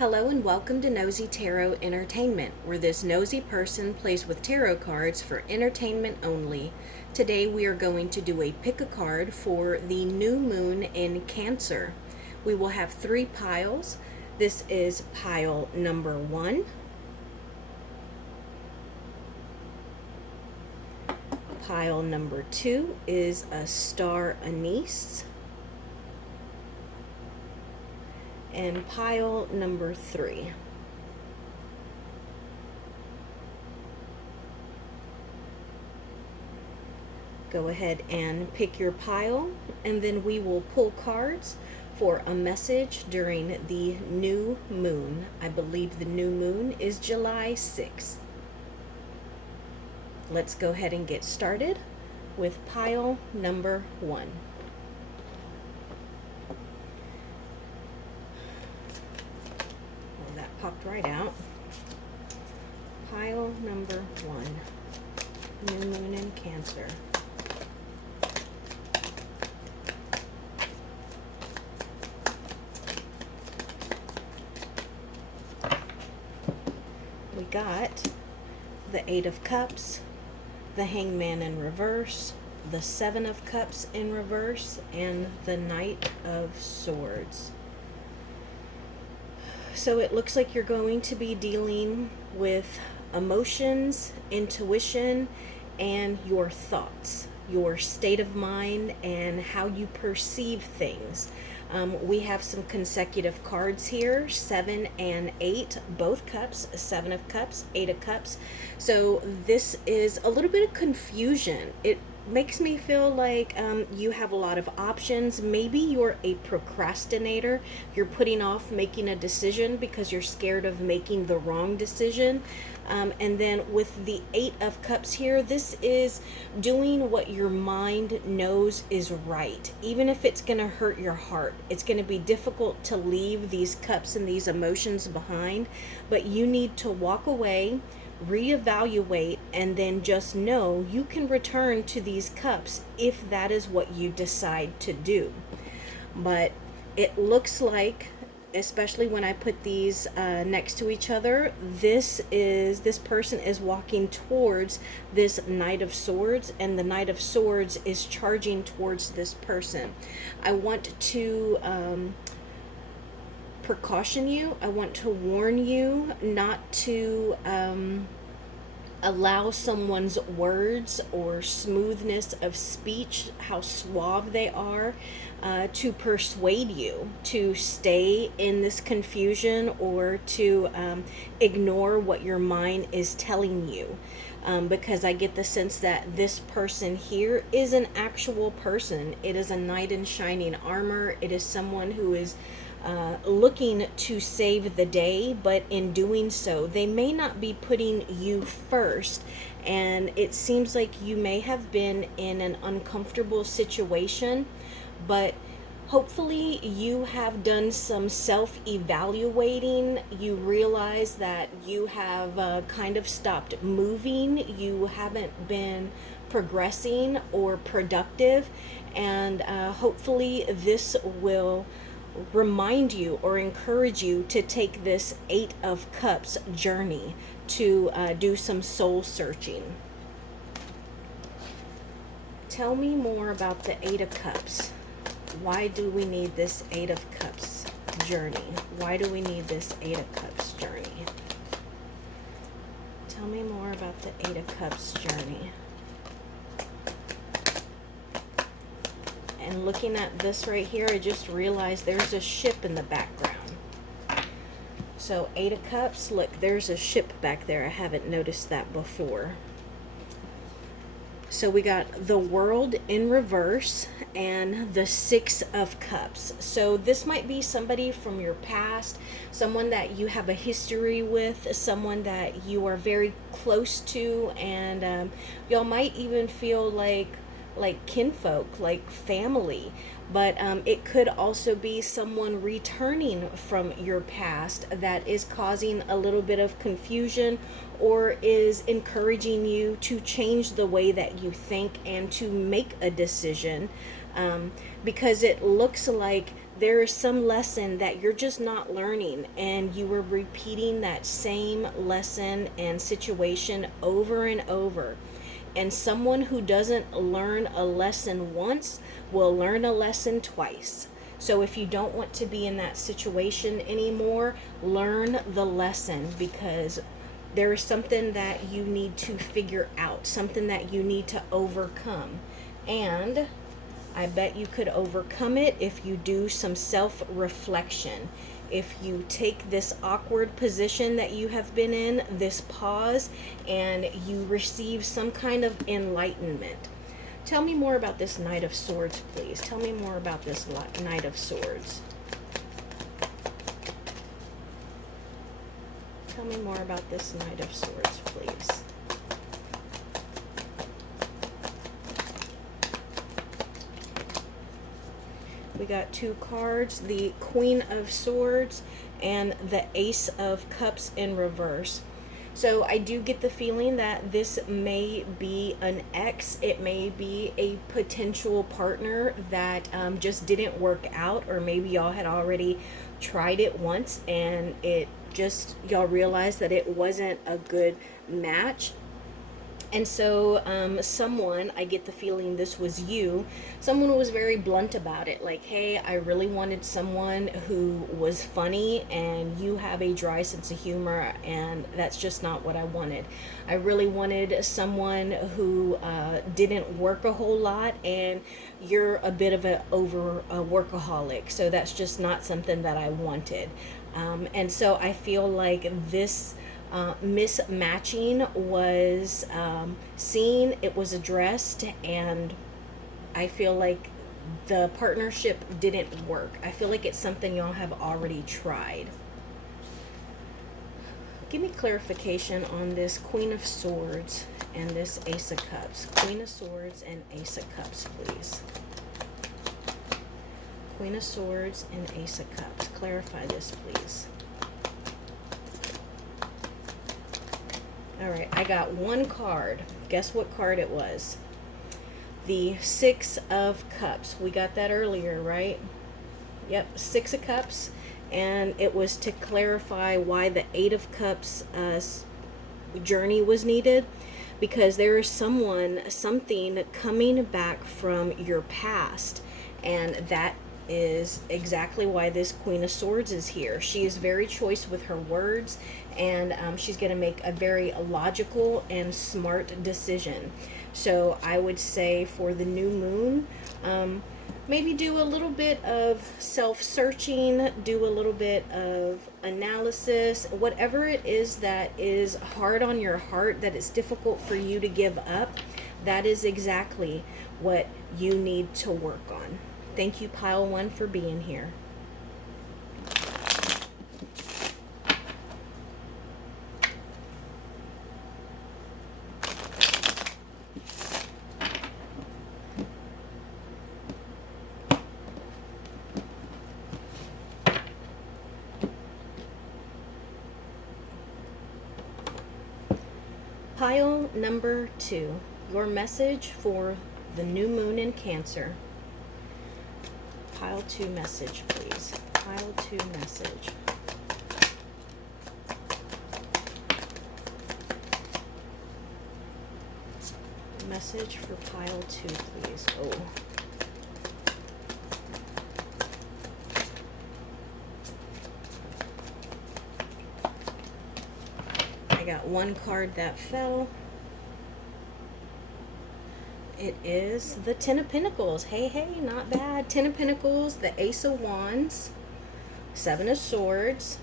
Hello and welcome to Nosy Tarot Entertainment, where this nosy person plays with tarot cards for entertainment only. Today we are going to do a pick a card for the new moon in Cancer. We will have 3 piles. This is pile number 1, pile number 2 is a star anise, and pile number 3. Go ahead and pick your pile, and then we will pull cards for a message during the new moon. I believe the new moon is July 6th. Let's go ahead and get started with pile number 1. Well, that popped right out. Pile number 1. New moon in Cancer. We got the 8 of Cups, the Hangman in reverse, the 7 of Cups in reverse, and the Knight of Swords. So it looks like you're going to be dealing with emotions, intuition, and your thoughts, your state of mind, and how you perceive things. We have some consecutive cards here, 7 and 8, both cups, 7 of Cups, 8 of Cups. So this is a little bit of confusion. It makes me feel like you have a lot of options. Maybe you're a procrastinator. You're putting off making a decision because you're scared of making the wrong decision. And then with the 8 of Cups here, this is doing what your mind knows is right. Even if it's going to hurt your heart, it's going to be difficult to leave these cups and these emotions behind, but you need to walk away, reevaluate, and then just know you can return to these cups if that is what you decide to do. But it looks like, especially when I put these next to each other, this person is walking towards this Knight of Swords, and the Knight of Swords is charging towards this person. I want to precaution you. I want to warn you not to allow someone's words or smoothness of speech, how suave they are, to persuade you to stay in this confusion or to ignore what your mind is telling you. Because I get the sense that this person here is an actual person. It is a knight in shining armor. It is someone who is looking to save the day, but in doing so, they may not be putting you first. And it seems like you may have been in an uncomfortable situation, but hopefully you have done some self-evaluating. You realize that you have kind of stopped moving. You haven't been progressing or productive, and hopefully this will remind you or encourage you to take this 8 of Cups journey to do some soul searching. Tell me more about the 8 of Cups. Why do we need this 8 of Cups journey? Why do we need this 8 of Cups journey? Tell me more about the 8 of Cups journey. And looking at this right here, I just realized there's a ship in the background. So 8 of Cups, look, there's a ship back there. I haven't noticed that before. So we got the World in reverse and the 6 of Cups. So this might be somebody from your past, someone that you have a history with, someone that you are very close to, and y'all might even feel like kinfolk, like family. But it could also be someone returning from your past that is causing a little bit of confusion or is encouraging you to change the way that you think and to make a decision, because it looks like there is some lesson that you're just not learning, and you were repeating that same lesson and situation over and over. And someone who doesn't learn a lesson once will learn a lesson twice. So if you don't want to be in that situation anymore, learn the lesson, because there is something that you need to figure out, something that you need to overcome. And I bet you could overcome it if you do some self-reflection. If you take this awkward position that you have been in, this pause, and you receive some kind of enlightenment. Tell me more about this Knight of Swords, please. Tell me more about this Knight of Swords. Tell me more about this Knight of Swords, please. We got two cards, the Queen of Swords and the Ace of Cups in reverse. So I do get the feeling that this may be an ex. It may be a potential partner that just didn't work out, or maybe y'all had already tried it once and it just, y'all realized that it wasn't a good match. And so someone, I get the feeling this was you, someone was very blunt about it. Like, hey, I really wanted someone who was funny, and you have a dry sense of humor, and that's just not what I wanted. I really wanted someone who didn't work a whole lot, and you're a bit of a workaholic. So that's just not something that I wanted. And so I feel like this mismatching was seen, it was addressed, and I feel like the partnership didn't work. I feel like it's something y'all have already tried. Give me clarification on this Queen of Swords and this Ace of Cups. Queen of Swords and Ace of Cups, please. Queen of Swords and Ace of Cups. Clarify this, please. All right, I got one card. Guess what card it was? The Six of Cups. We got that earlier, right? Yep, Six of Cups. And it was to clarify why the Eight of Cups journey was needed. Because there is something coming back from your past. And that is exactly why this Queen of Swords is here. She is very choice with her words, and she's going to make a very logical and smart decision. So I would say for the new moon, maybe do a little bit of self-searching, do a little bit of analysis, whatever it is that is hard on your heart, that it's difficult for you to give up. That is exactly what you need to work on. Thank you, Pile 1, for being here. Pile number 2, your message for the new moon in Cancer. Pile 2 message, please. Pile 2 message. Message for pile 2, please. Oh. I got one card that fell. It is the Ten of Pentacles. Hey, hey, not bad. Ten of Pentacles, the Ace of Wands, Seven of Swords,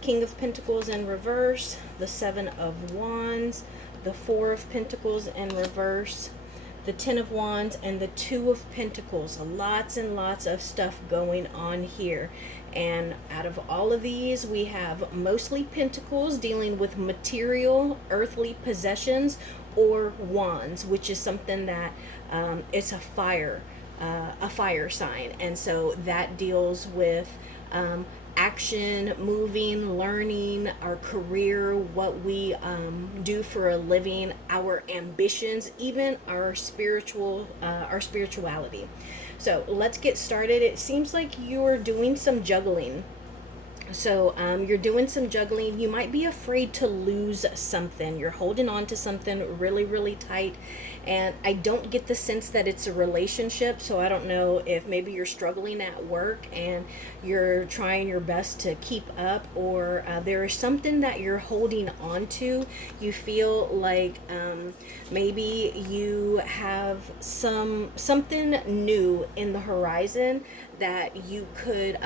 King of Pentacles in reverse, the Seven of Wands, the Four of Pentacles in reverse, the Ten of Wands, and the Two of Pentacles. Lots and lots of stuff going on here. And out of all of these, we have mostly Pentacles dealing with material, earthly possessions, or wands, which is something that it's a fire sign, and so that deals with action, moving, learning, our career, what we do for a living, our ambitions, even our spirituality. So let's get started. It seems like you're doing some juggling. So you're doing some juggling. You might be afraid to lose something. You're holding on to something really, really tight. And I don't get the sense that it's a relationship. So I don't know if maybe you're struggling at work and you're trying your best to keep up, or there is something that you're holding on to. You feel like maybe you have something new in the horizon that you could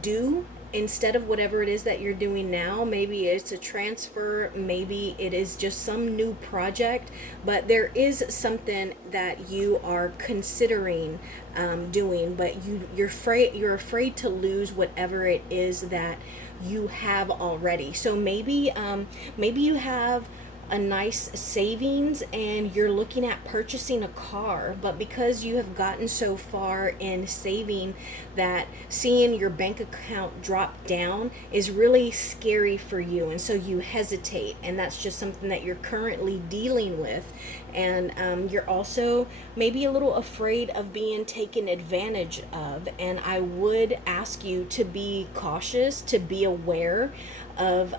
do instead of whatever it is that you're doing now. Maybe it's a transfer, maybe it is just some new project, but there is something that you are considering doing, but you're afraid to lose whatever it is that you have already. So maybe you have a nice savings and you're looking at purchasing a car, but because you have gotten so far in saving, that seeing your bank account drop down is really scary for you, and so you hesitate, and that's just something that you're currently dealing with. And you're also maybe a little afraid of being taken advantage of, and I would ask you to be cautious, to be aware of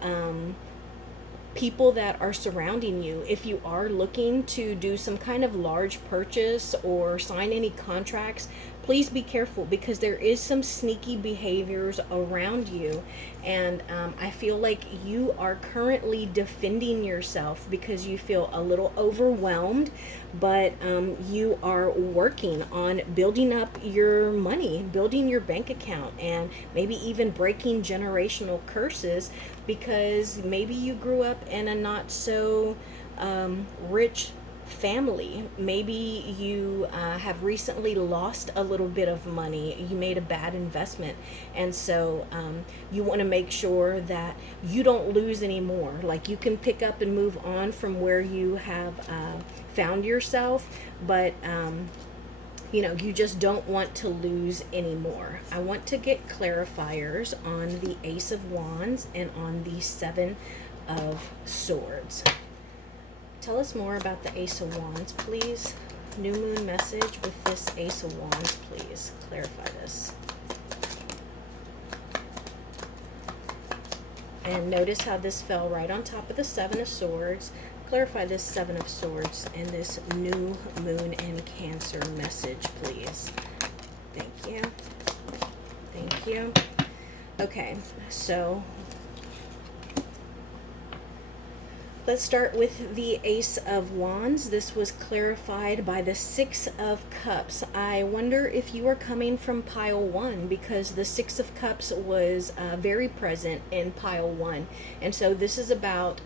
people that are surrounding you. If you are looking to do some kind of large purchase or sign any contracts, please be careful, because there is some sneaky behaviors around you. And I feel like you are currently defending yourself because you feel a little overwhelmed, but you are working on building up your money, building your bank account, and maybe even breaking generational curses, because maybe you grew up in a not so rich family. Maybe you have recently lost a little bit of money. You made a bad investment. And so you want to make sure that you don't lose anymore. Like, you can pick up and move on from where you have found yourself, but you just don't want to lose anymore. I want to get clarifiers on the Ace of Wands and on the Seven of Swords. Tell us more about the Ace of Wands, please. New moon message with this Ace of Wands, please. Clarify this. And notice how this fell right on top of the Seven of Swords. Clarify this Seven of Swords and this new moon in Cancer message, please. Thank you. Thank you. Okay, so let's start with the Ace of Wands. This was clarified by the Six of Cups. I wonder if you are coming from pile one, because the Six of Cups was very present in pile one. And so this is about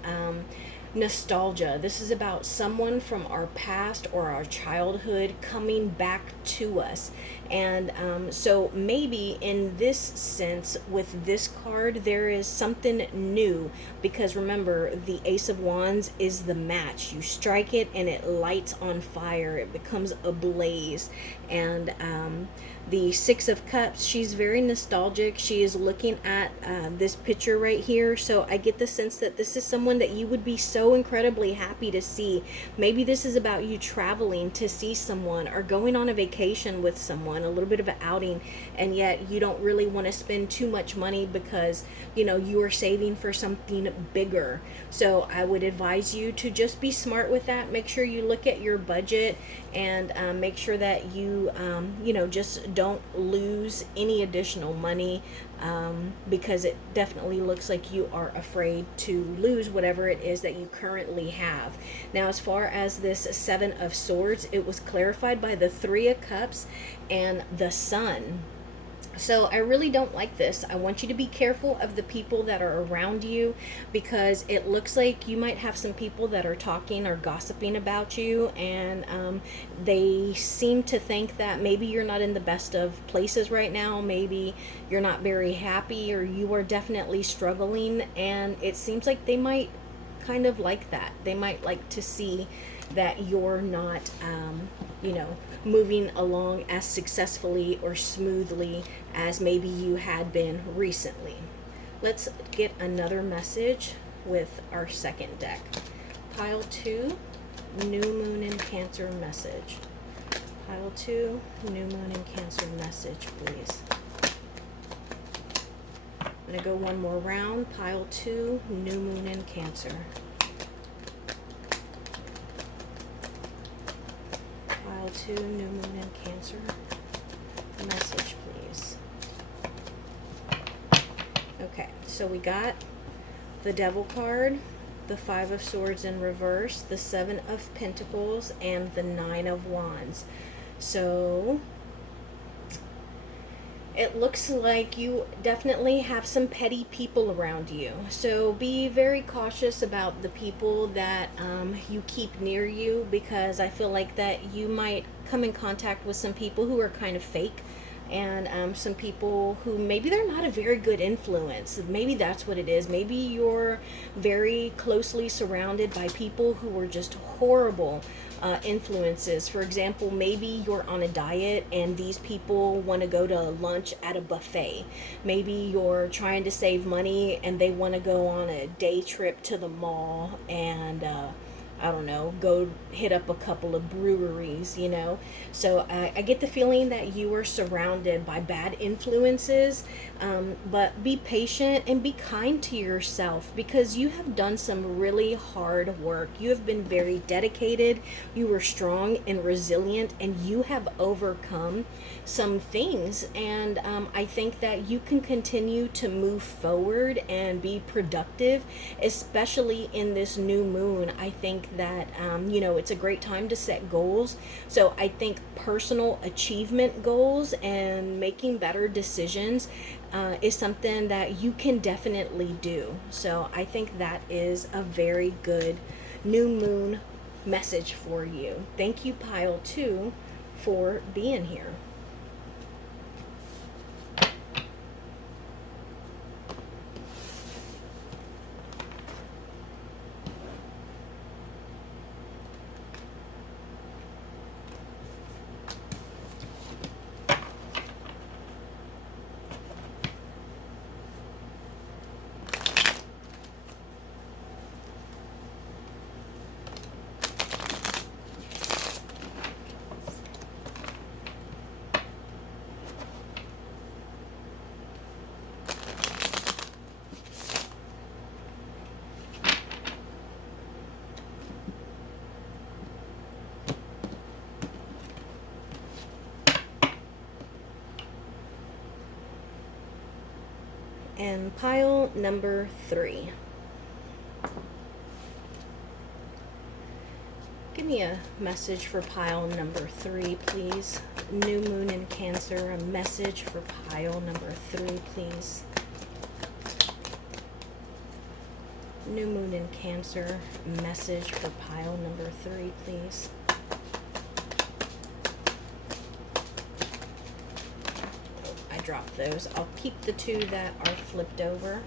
nostalgia. This is about someone from our past or our childhood coming back to us. And so maybe in this sense, with this card, there is something new, because remember, the Ace of Wands is the match. You strike it and it lights on fire. It becomes a blaze. And the Six of Cups, she's very nostalgic. She is looking at this picture right here. So I get the sense that this is someone that you would be so incredibly happy to see. Maybe this is about you traveling to see someone, or going on a vacation with someone, a little bit of an outing, and yet you don't really want to spend too much money because you are saving for something bigger. So I would advise you to just be smart with that. Make sure you look at your budget, and make sure that you just don't lose any additional money, because it definitely looks like you are afraid to lose whatever it is that you currently have. Now, as far as this Seven of Swords, it was clarified by the Three of Cups and the Sun. So I really don't like this. I want you to be careful of the people that are around you, because it looks like you might have some people that are talking or gossiping about you, and they seem to think that maybe you're not in the best of places right now. Maybe you're not very happy, or you are definitely struggling, and it seems like they might kind of like that. They might like to see that you're not, moving along as successfully or smoothly as maybe you had been recently. Let's get another message with our second deck. Pile 2, New Moon in Cancer message. Pile 2, New Moon in Cancer message, please. I'm going to go one more round. Pile 2, New Moon in Cancer. Pile 2, New Moon in Cancer message, please. Okay, so we got the Devil card, the 5 of Swords in reverse, the 7 of Pentacles, and the 9 of Wands. So it looks like you definitely have some petty people around you. So be very cautious about the people that you keep near you, because I feel like that you might come in contact with some people who are kind of fake, and some people who maybe they're not a very good influence. Maybe that's what it is. Maybe you're very closely surrounded by people who are just horrible influences. For example, maybe you're on a diet and these people want to go to lunch at a buffet. Maybe you're trying to save money and they want to go on a day trip to the mall and I don't know, go hit up a couple of breweries, you know. So I get the feeling that you are surrounded by bad influences, but be patient and be kind to yourself, because you have done some really hard work. You have been very dedicated, you were strong and resilient, and you have overcome some things. And I think that you can continue to move forward and be productive, especially in this new moon. I think that you know, it's a great time to set goals. So I think personal achievement goals and making better decisions is something that you can definitely do. So I think that is a very good new moon message for you. Thank you, Pile 2, for being here. And pile number 3. Give me a message for pile number 3, please. New moon in Cancer, a message for pile number 3, please. New moon in Cancer, message for pile number 3, please. Drop those. I'll keep the 2 that are flipped over.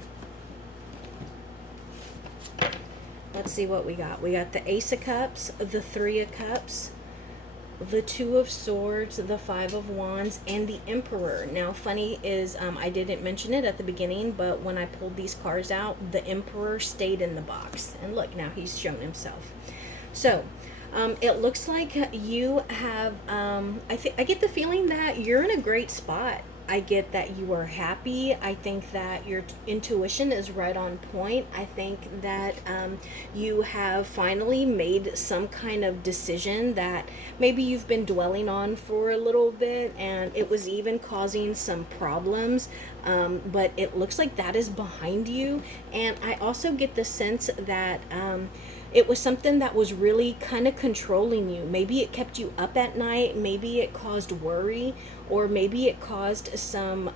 Let's see what we got. We got the Ace of Cups, the 3 of Cups, the 2 of Swords, the 5 of Wands, and the Emperor. Now, funny is, I didn't mention it at the beginning, but when I pulled these cards out, the Emperor stayed in the box. And look, now he's shown himself. So, it looks like you have, I get the feeling that you're in a great spot. I get that you are happy. I think that your intuition is right on point. I think that you have finally made some kind of decision that maybe you've been dwelling on for a little bit, and it was even causing some problems. But it looks like that is behind you. And I also get the sense that it was something that was really kind of controlling you. Maybe it kept you up at night. Maybe it caused worry, or maybe it caused some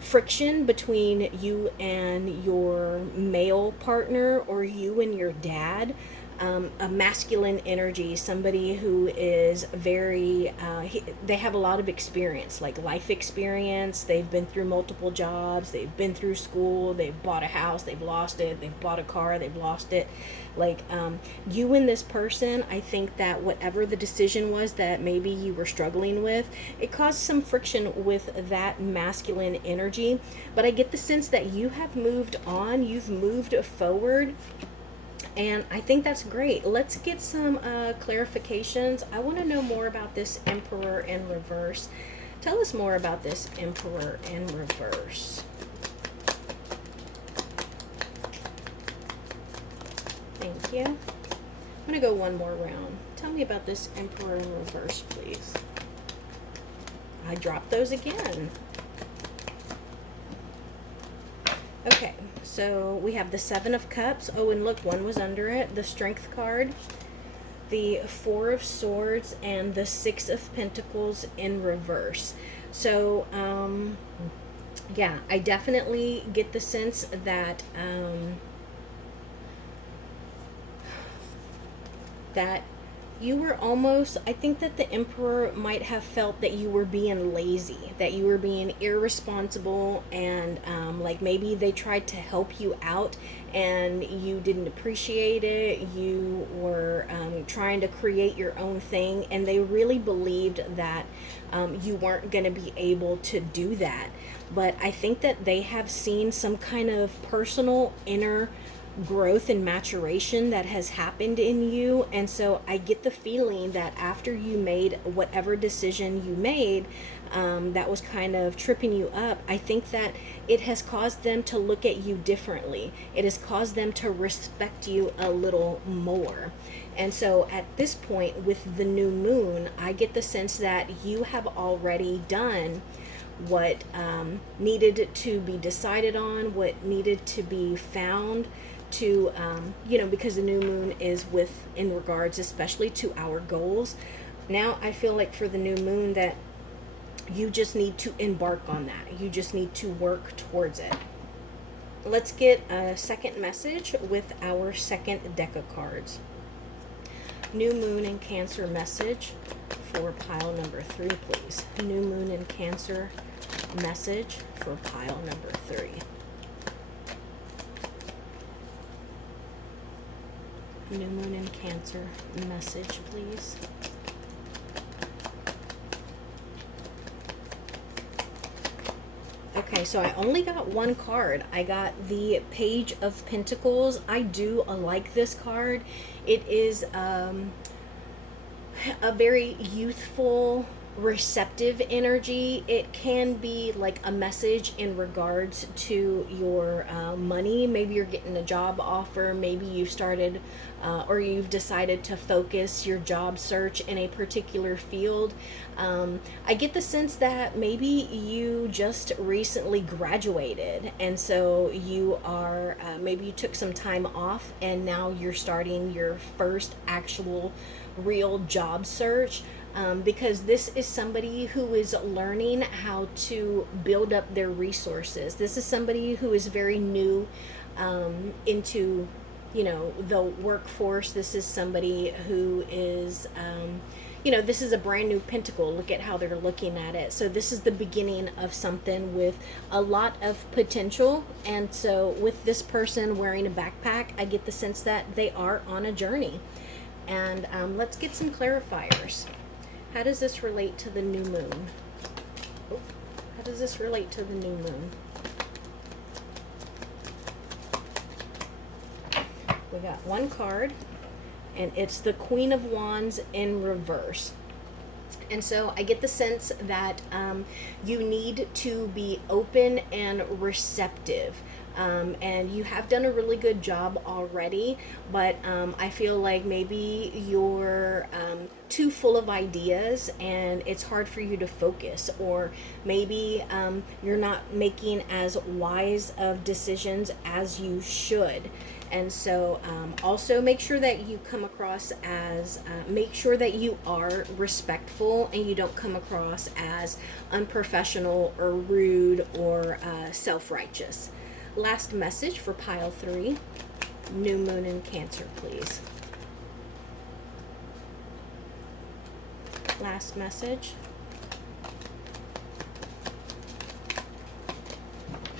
friction between you and your male partner, or you and your dad. A masculine energy, somebody who is very, they have a lot of experience, like life experience. They've been through multiple jobs, they've been through school, they've bought a house, they've lost it, they've bought a car, they've lost it. Like, you and this person, I think that whatever the decision was that maybe you were struggling with, it caused some friction with that masculine energy. But I get the sense that you have moved on, you've moved forward. And I think that's great. Let's get some clarifications. I want to know more about this Emperor in reverse. Tell us more about this Emperor in reverse. Thank you. I'm going to go one more round. Tell me about this Emperor in reverse, please. I dropped those again. Okay, so we have the Seven of Cups. Oh, and look, one was under it. The Strength card, the Four of Swords, and the Six of Pentacles in reverse. So, yeah, I definitely get the sense that that you were almost, I think that the Emperor might have felt that you were being lazy, that you were being irresponsible, and like maybe they tried to help you out and you didn't appreciate it. You were trying to create your own thing, and they really believed that you weren't going to be able to do that. But I think that they have seen some kind of personal inner growth and maturation that has happened in you. And so I get the feeling that after you made whatever decision you made, that was kind of tripping you up, I think that it has caused them to look at you differently. It has caused them to respect you a little more. And so at this point with the new moon, I get the sense that you have already done what needed to be decided on, what needed to be found, to because the new moon is in regards especially to our goals. Now I feel like for the new moon that you just need to embark on that. You just need to work towards it. Let's get a second message with our second deck of cards. New moon in Cancer message for pile number 3, please. New moon in Cancer message for pile number 3. New moon in Cancer message, please. Okay, so I only got one card. I got the Page of Pentacles. I do like this card. It is a very youthful, receptive energy. It can be like a message in regards to your money. Maybe you're getting a job offer. Maybe you've started or you've decided to focus your job search in a particular field. I get the sense that maybe you just recently graduated, and so you are maybe you took some time off and now you're starting your first actual real job search. Because this is somebody who is learning how to build up their resources. This is somebody who is very new into, the workforce. This is somebody who is, this is a brand new pentacle. Look at how they're looking at it. So this is the beginning of something with a lot of potential. And so with this person wearing a backpack, I get the sense that they are on a journey. And let's get some clarifiers. How does this relate to the new moon? How does this relate to the new moon? We got one card, and it's the Queen of Wands in reverse. And so I get the sense that you need to be open and receptive. And you have done a really good job already, but I feel like maybe you're too full of ideas and it's hard for you to focus, or maybe you're not making as wise of decisions as you should. And so also make sure that you come across as, make sure that you are respectful and you don't come across as unprofessional or rude or self-righteous. Last message for pile 3. New moon in Cancer, please. Last message.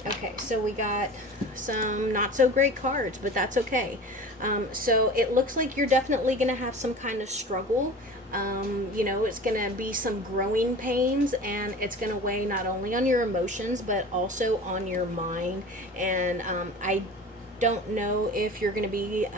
Okay, so we got some not so great cards, but that's okay. So it looks like you're definitely going to have some kind of struggle. It's going to be some growing pains, and it's going to weigh not only on your emotions, but also on your mind. And I don't know if you're going to be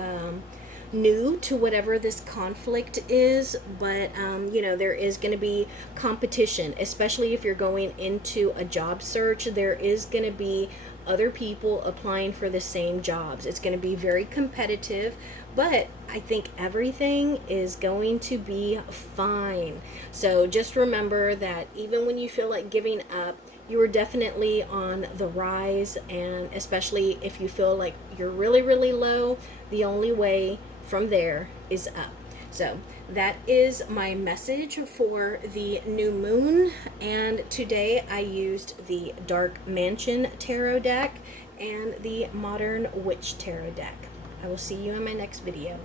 new to whatever this conflict is, but you know, there is going to be competition, especially if you're going into a job search. There is going to be other people applying for the same jobs. It's going to be very competitive, but I think everything is going to be fine. So just remember that even when you feel like giving up, you are definitely on the rise, and especially if you feel like you're really, really low, the only way from there is up. So that is my message for the new moon, and today I used the Dark Mansion Tarot deck and the Modern Witch Tarot deck. I will see you in my next video.